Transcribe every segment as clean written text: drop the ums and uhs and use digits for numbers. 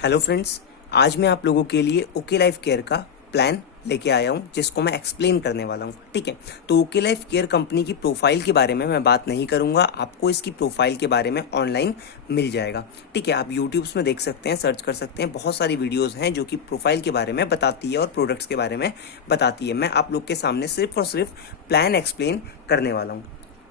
Hello friends, आज मैं आप लोगों के लिए ओके लाइफ केयर का प्लान लेके आया हूँ जिसको मैं एक्सप्लेन करने वाला हूँ। ठीक है, तो ओके लाइफ केयर कंपनी की प्रोफाइल के बारे में मैं बात नहीं करूँगा, आपको इसकी प्रोफाइल के बारे में ऑनलाइन मिल जाएगा। ठीक है, आप यूट्यूब्स में देख सकते हैं, सर्च कर सकते हैं, बहुत सारी वीडियोज़ हैं जो कि प्रोफाइल के बारे में बताती है और प्रोडक्ट्स के बारे में बताती है। मैं आप लोग के सामने सिर्फ और सिर्फ प्लान एक्सप्लेन करने वाला हूँ।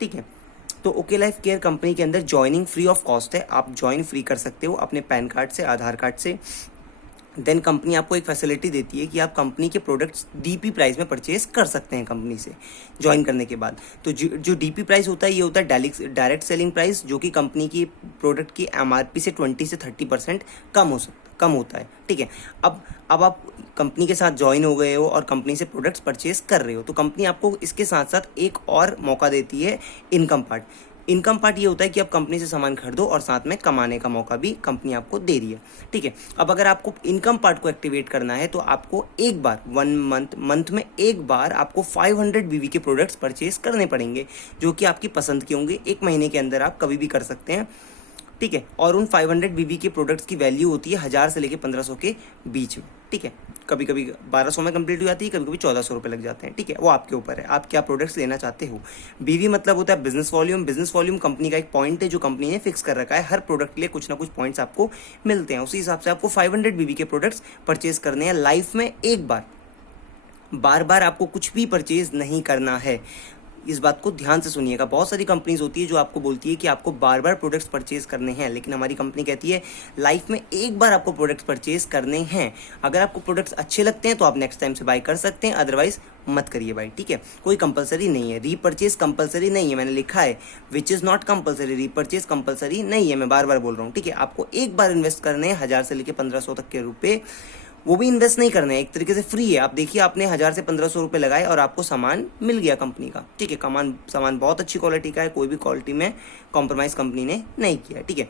ठीक है, तो ओके लाइफ केयर कंपनी के अंदर ज्वाइनिंग फ्री ऑफ कॉस्ट है, आप ज्वाइन फ्री कर सकते हो अपने पैन कार्ड से, आधार कार्ड से। देन कंपनी आपको एक फैसिलिटी देती है कि आप कंपनी के प्रोडक्ट्स डीपी प्राइस में परचेज कर सकते हैं कंपनी से ज्वाइन करने के बाद। तो जो डीपी प्राइस होता है ये होता है डायरेक्ट सेलिंग प्राइस, जो कि कंपनी की प्रोडक्ट की एमआरपी से 20 से 30% कम होता है। ठीक है, अब आप कंपनी के साथ ज्वाइन हो गए हो और कंपनी से प्रोडक्ट्स परचेज कर रहे हो, तो कंपनी आपको इसके साथ साथ एक और मौका देती है, इनकम पार्ट। इनकम पार्ट ये होता है कि आप कंपनी से सामान खरीदो और साथ में कमाने का मौका भी कंपनी आपको दे रही है। ठीक है, अब अगर आपको इनकम पार्ट को एक्टिवेट करना है तो आपको एक बार मंथ में एक बार आपको 500 बीवी के प्रोडक्ट्स परचेज करने पड़ेंगे, जो कि आपकी पसंद के होंगे। एक महीने के अंदर आप कभी भी कर सकते हैं। ठीक है, और उन 500 बीवी के प्रोडक्ट्स की वैल्यू होती है 1000 से लेकर 1500 के बीच में। ठीक है, कभी कभी 1200 में कंप्लीट हो जाती है, कभी कभी 1400 रुपये लग जाते हैं। ठीक है, वो आपके ऊपर है, आप क्या प्रोडक्ट्स लेना चाहते हो। बीवी मतलब होता है business volume. Business volume company का एक पॉइंट है जो कंपनी ने फिक्स कर रखा है। हर प्रोडक्ट के लिए कुछ ना कुछ पॉइंट्स आपको मिलते हैं, उसी हिसाब से आपको 500 बीवी के प्रोडक्ट्स परचेज करने हैं लाइफ में एक बार। बार बार आपको कुछ भी परचेज नहीं करना है, इस बात को ध्यान से सुनिएगा। बहुत सारी कंपनीज होती है जो आपको बोलती है कि आपको बार बार प्रोडक्ट्स परचेज करने हैं, लेकिन हमारी कंपनी कहती है लाइफ में एक बार आपको प्रोडक्ट्स परचेज करने हैं। अगर आपको प्रोडक्ट्स अच्छे लगते हैं तो आप नेक्स्ट टाइम से बाय कर सकते हैं, अदरवाइज मत करिए बाय। ठीक है, कोई कंपलसरी नहीं है, रीपरचेज कंपलसरी नहीं है। मैंने लिखा है which is not compulsory, repurchase compulsory नहीं है, मैं बार बार बोल रहा हूँ। ठीक है, आपको एक बार इन्वेस्ट करने हैं 1000 से लेकर 1500 तक के रुपए, वो भी इन्वेस्ट नहीं करना है, एक तरीके से फ्री है। आप देखिए, आपने 1000 से 1500 रुपये लगाए और आपको सामान मिल गया कंपनी का। ठीक है, सामान बहुत अच्छी क्वालिटी का है, कोई भी क्वालिटी में कॉम्प्रोमाइज़ कंपनी ने नहीं किया है। ठीक है,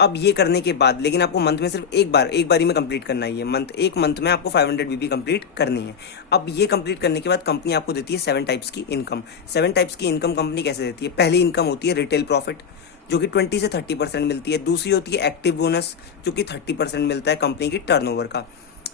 अब ये करने के बाद लेकिन आपको मंथ में सिर्फ एक बार ही में कंप्लीट करना है। ये एक मंथ में आपको 500 बीबी कंप्लीट करनी है। अब ये कंप्लीट करने के बाद कंपनी आपको देती है 7 टाइप्स की इनकम। 7 टाइप्स की इनकम कंपनी कैसे देती है? पहली इनकम होती है रिटेल प्रॉफिट, जो कि 20 से 30% मिलती है। दूसरी होती है एक्टिव बोनस, जो कि 30% मिलता है कंपनी की टर्नओवर का।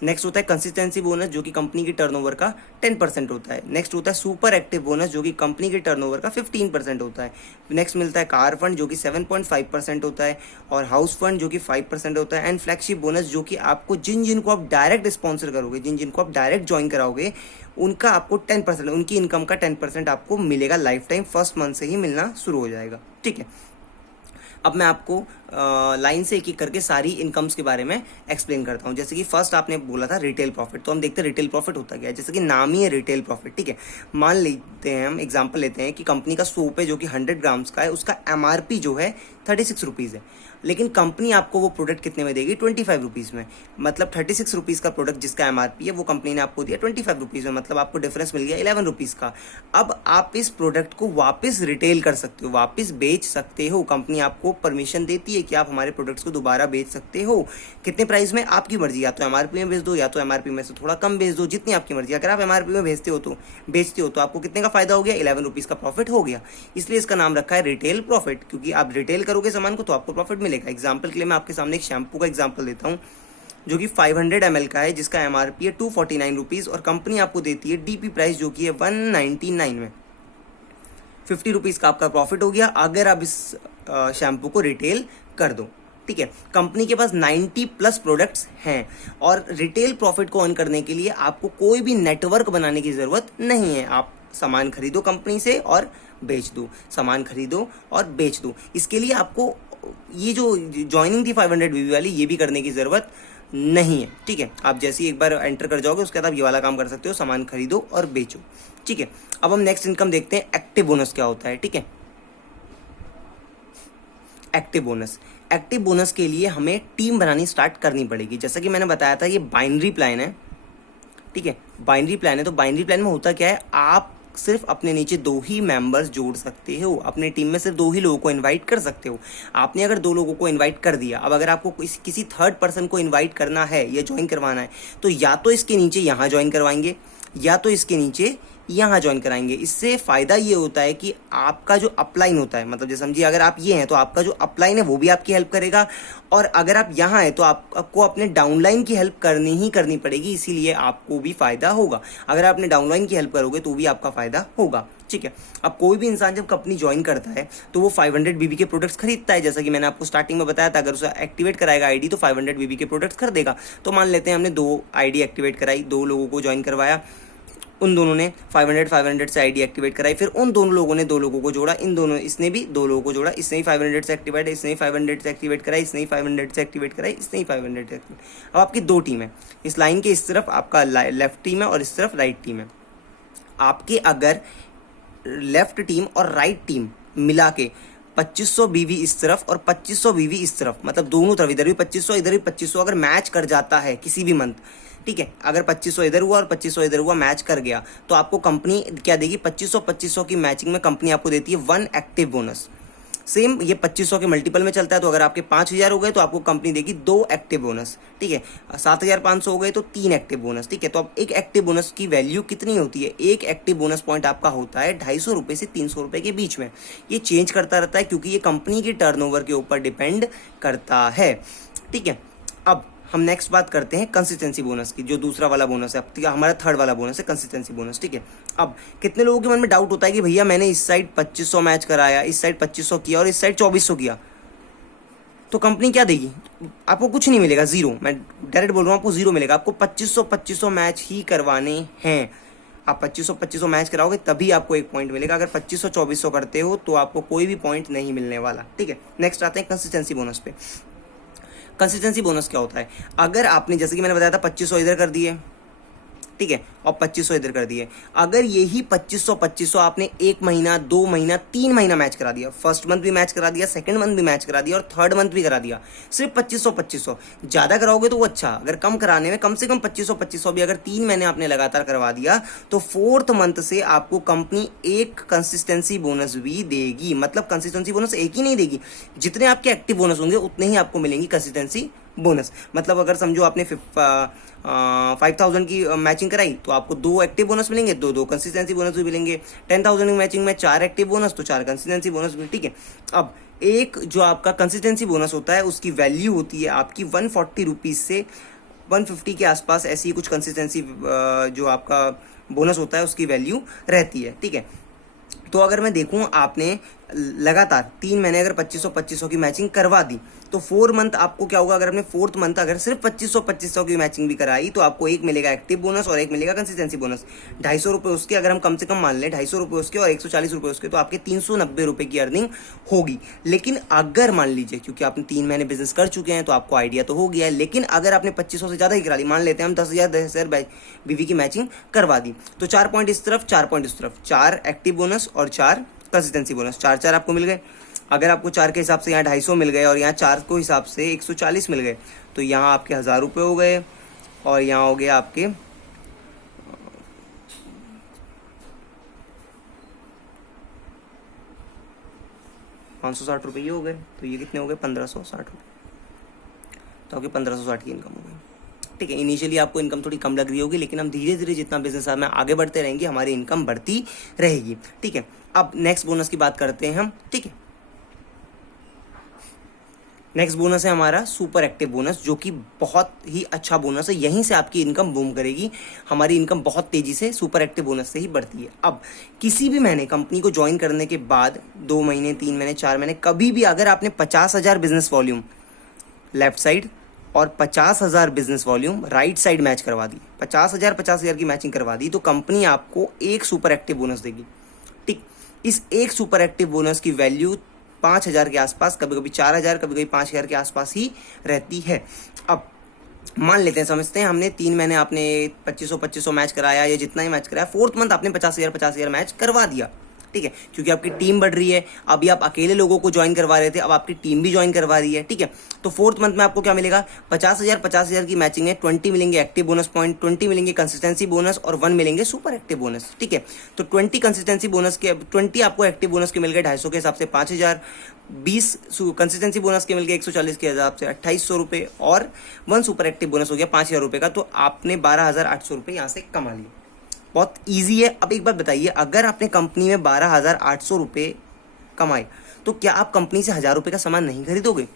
नेक्स्ट होता है कंसिस्टेंसी बोनस, जो कि कंपनी की टर्नओवर का 10% होता है। नेक्स्ट होता है सुपर एक्टिव बोनस, जो कि कंपनी के टर्नओवर का 15% होता है। नेक्स्ट मिलता है कार फंड, जो कि 7.5% होता है, और हाउस फंड, जो कि 5% होता है। एंड फ्लैगशिप बोनस, जो कि आपको जिनको आप डायरेक्ट स्पॉन्सर करोगे, जिनको आप डायरेक्ट ज्वाइन कराओगे, उनका आपको 10%, उनकी इनकम का 10% आपको मिलेगा लाइफ टाइम, फर्स्ट मंथ से ही मिलना शुरू हो जाएगा। ठीक है, अब मैं आपको लाइन से एक एक करके सारी इनकम्स के बारे में एक्सप्लेन करता हूँ। जैसे कि फर्स्ट आपने बोला था रिटेल प्रॉफिट, तो हम देखते हैं रिटेल प्रॉफिट होता क्या है। जैसे कि नाम ही है रिटेल प्रॉफिट। ठीक है, मान लेते हैं, हम एग्जांपल लेते हैं कि कंपनी का सोप है जो कि 100 ग्राम्स का है, उसका एमआरपी जो है 36 रुपीज़ है, लेकिन कंपनी आपको वो प्रोडक्ट कितने में देगी? 25 रुपीज़ में। मतलब 36 रुपीज़ का प्रोडक्ट जिसका एमआरपी है वो कंपनी ने आपको दिया 25 रुपीज़ में, मतलब आपको डिफरेंस मिल गया 11 रुपीज़ का। अब आप इस प्रोडक्ट को वापस रिटेल कर सकते हो, वापस बेच सकते हो। कंपनी आपको परमिशन देती है कि आप हमारे प्रोडक्ट्स को दोबारा बेच सकते हो। कितने प्राइस में? आपकी मर्जी, या तो एमआरपी में बेच दो या तो एमआरपी में से थोड़ा कम बेच दो, जितनी आपकी मर्जी। अगर आप एमआरपी में बेचते हो तो आपको कितने का फायदा हो गया? 11 रुपीज़ का प्रॉफिट हो गया। इसलिए इसका नाम रखा है रिटेल प्रॉफिट, क्योंकि आप रिटेल करोगे सामान को तो आपको प्रॉफिट मिलेगा। एग्जाम्पल के लिए मैं आपके सामने एक शैम्पू का एग्जाम्पल देता हूँ, जो कि 500 ml का है, जिसका एमआरपी है 249 रुपीज़, और कंपनी आपको देती है डीपी प्राइस जो कि है 199 में। 50 रुपीज़ का आपका प्रॉफिट हो गया अगर आप इस शैम्पू को रिटेल कर दो। ठीक है, कंपनी के पास 90+ प्रोडक्ट्स हैं, और रिटेल प्रॉफिट को अर्न करने के लिए आपको कोई भी नेटवर्क बनाने की ज़रूरत नहीं है। आप सामान खरीदो कंपनी से और बेच दो, सामान खरीदो और बेच दो। इसके लिए आपको ये जो ज्वाइनिंग थी 500 बीवी वाली, ये भी करने की ज़रूरत नहीं है। ठीक है, आप जैसे ही एक बार एंटर कर जाओगे उसके बाद आप ये वाला काम कर सकते हो, सामान खरीदो और बेचो। ठीक है, अब हम नेक्स्ट इनकम देखते हैं, एक्टिव बोनस क्या होता है। ठीक है, एक्टिव बोनस के लिए हमें टीम बनानी स्टार्ट करनी पड़ेगी। जैसा कि मैंने बताया था, ये बाइनरी प्लान है। ठीक है, बाइनरी प्लान है, तो बाइनरी प्लान में होता क्या है, आप सिर्फ अपने नीचे 2 ही मेंबर्स जोड़ सकते हो, अपने टीम में सिर्फ 2 ही लोगों को इनवाइट कर सकते हो। आपने अगर 2 लोगों को इनवाइट कर दिया, अब अगर आपको किसी थर्ड पर्सन को इनवाइट करना है या ज्वाइन करवाना है, तो या तो इसके नीचे यहाँ ज्वाइन करवाएंगे, या तो इसके नीचे यहाँ ज्वाइन कराएंगे। इससे फ़ायदा ये होता है कि आपका जो अपलाइन होता है, मतलब जैसे समझिए अगर आप ये हैं तो आपका जो अपलाइन है वो भी आपकी हेल्प करेगा, और अगर आप यहाँ हैं तो आपको अपने डाउनलाइन की हेल्प करनी पड़ेगी, इसीलिए आपको भी फ़ायदा होगा। अगर आप अपने डाउनलाइन की हेल्प करोगे तो भी आपका फ़ायदा होगा, ठीक है। अब कोई भी इंसान जब कंपनी ज्वाइन करता है तो वो 500 बीबी के प्रोडक्ट्स खरीदता है, जैसा कि मैंने आपको स्टार्टिंग में बताया था। अगर उसे एक्टिवेट कराएगा आईडी तो 500 बीबी के प्रोडक्ट्स खरीदेगा। तो मान लेते हैं हमने 2 आईडी एक्टिवेट कराई, 2 लोगों को ज्वाइन करवाया, उन दोनों ने 500 से आईडी एक्टिवेट कराई, फिर उन दोनों लोगों ने 2 लोगों को जोड़ा, इसने भी 2 लोगों को जोड़ा, इसने ही 500 से एक्टिवेट, इसने ही 500 से एक्टिवेट कराई, इसने ही 500 से एक्टिवेट कराई, इसने ही 500 से एक्टिवेट। अब आपकी 2 टीम है, इस लाइन के इस तरफ आपका लेफ्ट टीम है और इस तरफ राइट टीम है। आपके अगर लेफ्ट टीम और राइट टीम मिला के 2500 बीवी इस तरफ और 2500 बीवी इस तरफ, मतलब दोनों तरफ, इधर भी 2500 इधर भी 2500, अगर मैच कर जाता है किसी भी मंथ, ठीक है, अगर 2500 इधर हुआ और 2500 इधर हुआ, मैच कर गया, तो आपको कंपनी क्या देगी, 2500 की मैचिंग में कंपनी आपको देती है 1 एक्टिव बोनस। सेम ये 2500 के मल्टीपल में चलता है, तो अगर आपके 5000 हो गए तो आपको कंपनी देगी 2 एक्टिव बोनस, ठीक है। 7500 हो गए तो 3 एक्टिव बोनस, ठीक है। तो अब एक एक्टिव बोनस की वैल्यू कितनी होती है, एक एक्टिव बोनस पॉइंट आपका होता है 250 रुपये से 300 रुपये के बीच में। ये चेंज करता रहता है क्योंकि ये कंपनी के टर्नओवर के ऊपर डिपेंड करता है, ठीक है। अब हम नेक्स्ट बात करते हैं कंसिस्टेंसी बोनस की, जो दूसरा वाला बोनस है, हमारा थर्ड वाला बोनस है कंसिस्टेंसी बोनस, ठीक है। अब कितने लोगों के मन में डाउट होता है कि भैया मैंने इस साइड 2500 मैच कराया, इस साइड 2500 किया और इस साइड 2400 किया, तो कंपनी क्या देगी, आपको कुछ नहीं मिलेगा, जीरो। मैं डायरेक्ट बोल रहा हूँ, आपको जीरो मिलेगा। आपको 2500 मैच ही करवाने हैं। आप 2500 मैच कराओगे तभी आपको 1 पॉइंट मिलेगा। अगर 2500 करते हो तो आपको कोई भी पॉइंट नहीं मिलने वाला, ठीक है। नेक्स्ट आते हैं कंसिस्टेंसी बोनस पे। कंसिस्टेंसी बोनस क्या होता है, अगर आपने जैसे कि मैंने बताया था 2500 इधर कर दिए, ठीक है, और 2500 इधर कर दिए, अगर यही 2500 आपने 1 महीना 2 महीना 3 महीना मैच करा दिया, फर्स्ट मंथ भी मैच करा दिया, सेकंड मंथ भी मैच करा दिया और थर्ड मंथ भी करा दिया, सिर्फ 2500 ज़्यादा कराओगे तो वो अच्छा, अगर कम कराने में कम से कम 2500 भी अगर 3 महीने आपने लगातार करवा दिया तो 4th मंथ से आपको कंपनी एक कंसिस्टेंसी बोनस भी देगी। मतलब कंसिस्टेंसी बोनस एक ही नहीं देगी, जितने आपके एक्टिव बोनस होंगे उतने ही आपको मिलेंगी कंसिस्टेंसी बोनस। मतलब अगर समझो आपने 5000 की मैचिंग कराई तो आपको 2 एक्टिव बोनस मिलेंगे, 2 कंसिस्टेंसी बोनस भी मिलेंगे। 10,000 की मैचिंग में 4 एक्टिव बोनस तो 4 कंसिस्टेंसी बोनस भी, ठीक है। अब एक जो आपका कंसिस्टेंसी बोनस होता है उसकी वैल्यू होती है आपकी 140 रुपीज़ से 150 के आसपास, ऐसी ही कुछ कंसिस्टेंसी जो आपका बोनस होता है उसकी वैल्यू रहती है, ठीक है। तो अगर मैं देखूं आपने लगातार 3 महीने अगर 2500 की मैचिंग करवा दी तो 4 मंथ आपको क्या होगा, अगर आपने 4th मंथ अगर सिर्फ 2500 की मैचिंग भी कराई तो आपको एक मिलेगा एक्टिव बोनस और एक मिलेगा कंसिस्टेंसी बोनस। 250 रुपये उसके, अगर हम कम से कम मान लें 250 रुपये उसके और 140 रुपये उसके, तो आपके 390 रुपये की अर्निंग होगी। लेकिन अगर मान लीजिए, क्योंकि आपने 3 महीने बिजनेस कर चुके हैं तो आपको आइडिया तो हो गया है, लेकिन अगर आपने 2500 से ज़्यादा ही करा ली, मान लेते हैं हम 10,000 बीवी की मैचिंग करवा दी, तो 4 पॉइंट इस तरफ 4 पॉइंट इस तरफ, 4 एक्टिव बोनस और 4 कंसिस्टेंसी बोनस, 4 आपको मिल गए। अगर आपको 4 के हिसाब से यहाँ 250 मिल गए और यहाँ 4 को हिसाब से 140 मिल गए, तो यहाँ आपके 1000 रुपये हो गए और यहाँ हो गए आपके 560 रुपये हो गए। तो ये कितने हो गए, 1560 रुपये। तो आपके 1560 की इनकम हो गई, ठीक है। इनिशियली आपको इनकम थोड़ी कम लग रही होगी, लेकिन हम धीरे धीरे जितना बिजनेस में आगे बढ़ते रहेंगे हमारी इनकम बढ़ती रहेगी, ठीक है। अब नेक्स्ट बोनस की बात करते हैं हम, ठीक है। नेक्स्ट बोनस है हमारा सुपर एक्टिव बोनस, जो कि बहुत ही अच्छा बोनस है। यहीं से आपकी इनकम बूम करेगी। हमारी इनकम बहुत तेजी से सुपर एक्टिव बोनस से ही बढ़ती है। अब किसी भी महीने कंपनी को ज्वाइन करने के बाद 2 महीने 3 महीने 4 महीने कभी भी अगर आपने 50,000 बिजनेस वॉल्यूम लेफ्ट साइड और 50,000 business volume right side match करवा दी, 50,000 की मैचिंग करवा दी, तो कंपनी आपको एक सुपर एक्टिव बोनस देगी, ठीक। इस एक सुपर एक्टिव बोनस की वैल्यू 5,000 के आसपास, कभी कभी 4,000, कभी कभी 5,000 के आसपास ही रहती है। अब मान लेते हैं, समझते हैं हमने 3 महीने आपने 2500 मैच कराया या जितना ही मैच कराया, 4th मंथ आपने 50,000 मैच करवा दिया, ठीक है, क्योंकि आपकी टीम बढ़ रही है। अभी आप अकेले लोगों को ज्वाइन करवा रहे थे, अब आपकी टीम भी ज्वाइन करवा रही है, ठीक है। तो 4th मंथ में आपको क्या मिलेगा, 50,000 की मैचिंग है, 20 मिलेंगे एक्टिव बोनस पॉइंट, 20 मिलेंगे कंसिस्टेंसी बोनस और 1 मिलेंगे सुपर एक्टिव बोनस, ठीक है। तो 20 कंसिस्टेंसी बोनस के, 20 आपको एक्टिव बोनस के मिल गए 250 के हिसाब से 5,000, 20 कंसिस्टेंसी बोनस के मिल गए 140 के हिसाब से 2,800 रुपये और 1 सुपर एक्टिव बोनस हो गया 5,000 रुपये का। तो आपने 12,800 रुपये यहाँ से कमा लिए, बहुत ईजी है। अब एक बात बताइए, अगर आपने कंपनी में 12,800 रुपये कमाए तो क्या आप कंपनी से 1,000 रुपये का सामान नहीं खरीदोगे?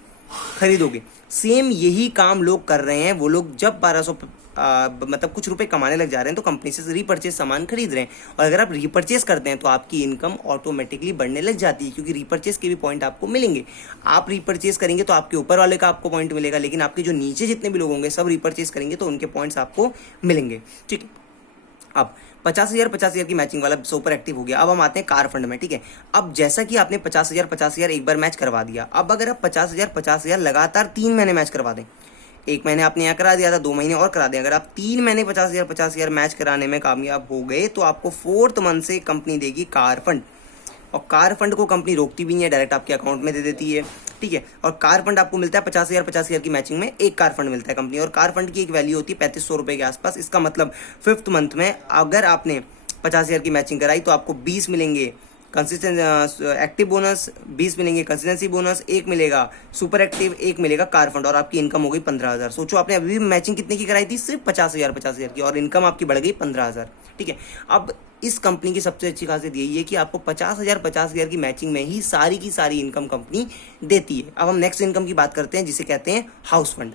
खरीदोगे। सेम यही काम लोग कर रहे हैं। वो लोग जब 1200 मतलब कुछ रुपए कमाने लग जा रहे हैं तो कंपनी से रिपर्चेज सामान खरीद रहे हैं, और अगर आप रिपर्चेज करते हैं तो आपकी इनकम ऑटोमेटिकली बढ़ने लग जाती है, क्योंकि रिपर्चेज के भी पॉइंट आपको मिलेंगे। आप रिपर्चेज करेंगे तो आपके ऊपर वाले का आपको पॉइंट मिलेगा, लेकिन आपके जो नीचे जितने भी लोग होंगे सब रिपर्चेज करेंगे तो उनके पॉइंट्स आपको मिलेंगे। ठीक है, अब 50,000 की मैचिंग वाला सुपर एक्टिव हो गया। अब हम आते हैं कार फंड में। ठीक है, अब जैसा कि आपने 50,000 एक बार मैच करवा दिया, अब अगर आप 50,000 लगातार 3 महीने मैच करवा दें, 1 महीने आपने यहाँ करा दिया था, 2 महीने और करा दें, अगर आप 3 महीने 50,000 मैच कराने में कामयाब हो गए तो आपको 4th मंथ से कंपनी देगी कार फंड। और कार फंड को कंपनी रोकती भी नहीं है, डायरेक्ट आपके अकाउंट में दे देती है। ठीक है, और कार फंड आपको मिलता है 50,000 की मैचिंग में एक कार फंड मिलता है कंपनी, और कार फंड की एक वैल्यू होती है 3,500 रुपये के आसपास। इसका मतलब 5th मंथ में अगर आपने 50,000 की मैचिंग कराई तो आपको 20 मिलेंगे कंसिस्टेंट एक्टिव बोनस, 20 मिलेंगे कंसिस्टेंसी बोनस, 1 मिलेगा सुपर एक्टिव, 1 मिलेगा कार फंड, और आपकी इनकम हो गई 15,000। सोचो आपने अभी भी मैचिंग कितने की कराई थी? सिर्फ 50,000 की, और इनकम आपकी बढ़ गई 15,000। ठीक है, अब इस कंपनी की सबसे अच्छी खासियत यही है कि आपको 50,000 की मैचिंग में ही सारी की सारी इनकम कंपनी देती है। अब हम नेक्स्ट इनकम की बात करते हैं जिसे कहते हैं हाउस फंड।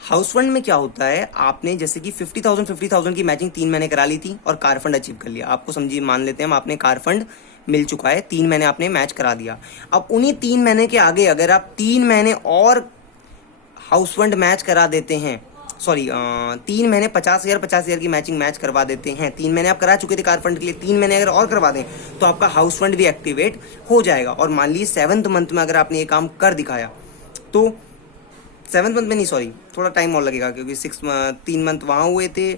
हाउस फंड में क्या होता है, आपने जैसे कि 50,000 की मैचिंग 3 महीने करा ली थी और कार फंड अचीव कर लिया। आपको समझिए, मान लेते हैं हम, आपने कार फंड मिल चुका है, 3 महीने आपने मैच करा दिया। अब उन्हीं 3 महीने के आगे अगर आप 3 महीने और हाउस फंड मैच करा देते हैं, 3 महीने 50,000 की मैचिंग मैच करवा देते हैं, 3 महीने आप करा चुके थे कार फंड के लिए, 3 महीने अगर और करवा दें तो आपका हाउस फंड भी एक्टिवेट हो जाएगा। और मान लीजिए 7th मंथ में अगर आपने ये काम कर दिखाया तो 7th मंथ में नहीं, थोड़ा टाइम और लगेगा, क्योंकि 3 मंथ वहाँ हुए थे,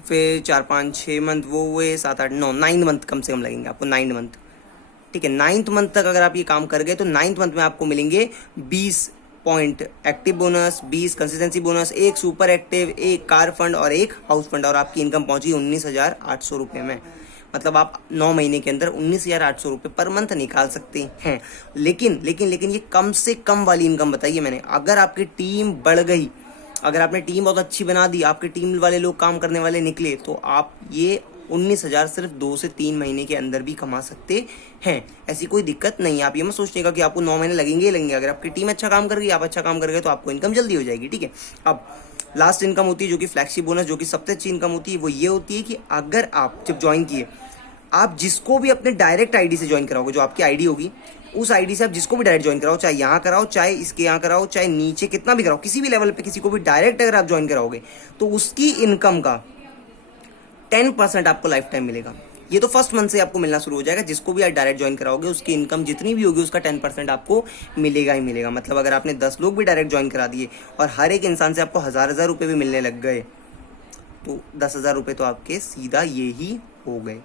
फिर 4, 5, 6 मंथ वो हुए, 7, 8, 9, 9 मंथ कम से कम लगेंगे आपको, 9 मंथ। ठीक है, 9th मंथ तक अगर आप ये काम कर गए तो 9th मंथ में आपको मिलेंगे 20 point active bonus, 20 consistency bonus, 1 super active, 1 car fund और 1 हाउस फंड, और आपकी इनकम पहुंची 19,800 रुपये में। मतलब आप 9 महीने के अंदर 19,800 रुपये पर मंथ निकाल सकते हैं। लेकिन ये कम से कम वाली इनकम बताइए मैंने। अगर आपकी टीम बढ़ गई, अगर आपने टीम बहुत अच्छी बना दी, आपकी टीम वाले लोग काम करने वाले निकले, तो आप ये 19,000 सिर्फ 2 से 3 महीने के अंदर भी कमा सकते हैं। ऐसी कोई दिक्कत नहीं है। आप ये मत सोचिएगा कि आपको 9 महीने लगेंगे। अगर आपकी टीम अच्छा काम कर गई, आप अच्छा काम कर गए, तो आपको इनकम जल्दी हो जाएगी। ठीक है, अब लास्ट इनकम होती है जो कि फ्लैगशिप बोनस, जो कि सबसे अच्छी इनकम होती है। वो ये होती है कि अगर आप जब ज्वाइन किए, आप जिसको भी अपने डायरेक्ट आईडी से ज्वाइन कराओगे, जो आपकी आईडी होगी, उस आईडी से आप जिसको भी डायरेक्ट ज्वाइन कराओ, चाहे यहाँ कराओ, चाहे इसके यहाँ कराओ, चाहे नीचे कितना भी कराओ, किसी भी लेवल पे किसी को भी डायरेक्ट अगर आप ज्वाइन कराओगे तो उसकी इनकम का 10% आपको लाइफ टाइम मिलेगा। ये तो 1st मंथ से आपको मिलना शुरू हो जाएगा। जिसको भी आप डायरेक्ट ज्वाइन कराओगे उसकी इनकम जितनी भी होगी उसका 10% आपको मिलेगा ही मिलेगा। मतलब अगर आपने 10 लोग भी डायरेक्ट ज्वाइन करा दिए और हर एक इंसान से आपको 1,000 रुपये भी मिलने लग गए, तो 10,000 रुपये तो आपके सीधा ये ही हो गए।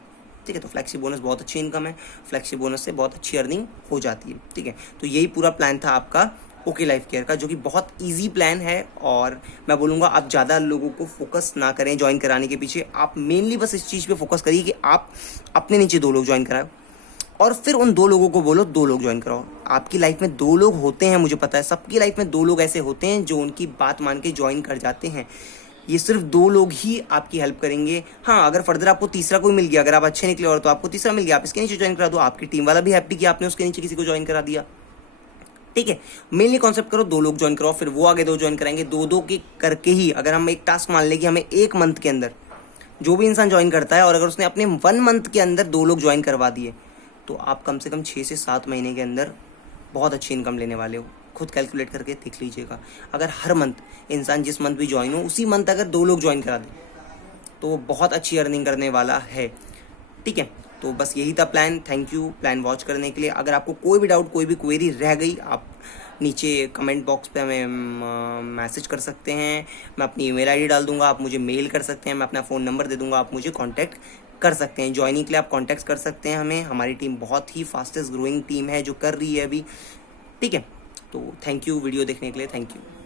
ठीक है, तो फ्लैगशिप बोनस बहुत अच्छी इनकम है। फ्लैगशिप बोनस से बहुत अच्छी अर्निंग हो जाती है। ठीक है, तो यही पूरा प्लान था आपका ओके लाइफ केयर का, जो कि बहुत इजी प्लान है। और मैं बोलूँगा आप ज़्यादा लोगों को फोकस ना करें ज्वाइन कराने के पीछे। आप मेनली बस इस चीज़ पे फोकस करिए कि आप अपने नीचे 2 लोग ज्वाइन कराओ, और फिर उन 2 लोगों को बोलो 2 लोग ज्वाइन कराओ। आपकी लाइफ में 2 लोग होते हैं, मुझे पता है सबकी लाइफ में 2 लोग ऐसे होते हैं जो उनकी बात मान के ज्वाइन कर जाते हैं। ये सिर्फ 2 लोग ही आपकी हेल्प करेंगे। हाँ, अगर फर्दर आपको तीसरा कोई मिल गया, अगर आप अच्छे निकले और तो आपको तीसरा मिल गया, आप इसके नीचे ज्वाइन करा दो। आपकी टीम वाला भी हैप्पी कि आपने उसके नीचे किसी को ज्वाइन करा दिया। ठीक है, मेनली कॉन्सेप्ट करो 2 लोग ज्वाइन कराओ, फिर वो आगे 2 ज्वाइन कराएंगे। 2-2 के करके ही अगर हम एक टास्क मान लें कि हमें 1 मंथ के अंदर जो भी इंसान ज्वाइन करता है, और अगर उसने अपने 1 मंथ के अंदर 2 लोग ज्वाइन करवा दिए, तो आप कम से कम 6 से 7 महीने के अंदर बहुत अच्छी इनकम लेने वाले हो। खुद कैलकुलेट करके देख लीजिएगा। अगर हर मंथ इंसान जिस मंथ भी ज्वाइन हो, उसी मंथ अगर 2 लोग ज्वाइन करा दें तो वो बहुत अच्छी अर्निंग करने वाला है। ठीक है, तो बस यही था plan. Thank you plan watch करने के लिए। अगर आपको कोई भी डाउट, कोई भी क्वेरी रह गई, आप नीचे कमेंट बॉक्स पे हमें मैसेज कर सकते हैं। मैं अपनी ईमेल आईडी डाल दूंगा, आप मुझे मेल कर सकते हैं। मैं अपना फ़ोन नंबर दे दूंगा, आप मुझे कांटेक्ट कर सकते हैं। ज्वाइनिंग के लिए आप कांटेक्ट कर सकते हैं हमें। हमारी टीम बहुत ही फास्टेस्ट ग्रोइंग टीम है जो कर रही है अभी। ठीक है, तो थैंक यू वीडियो देखने के लिए। Thank you.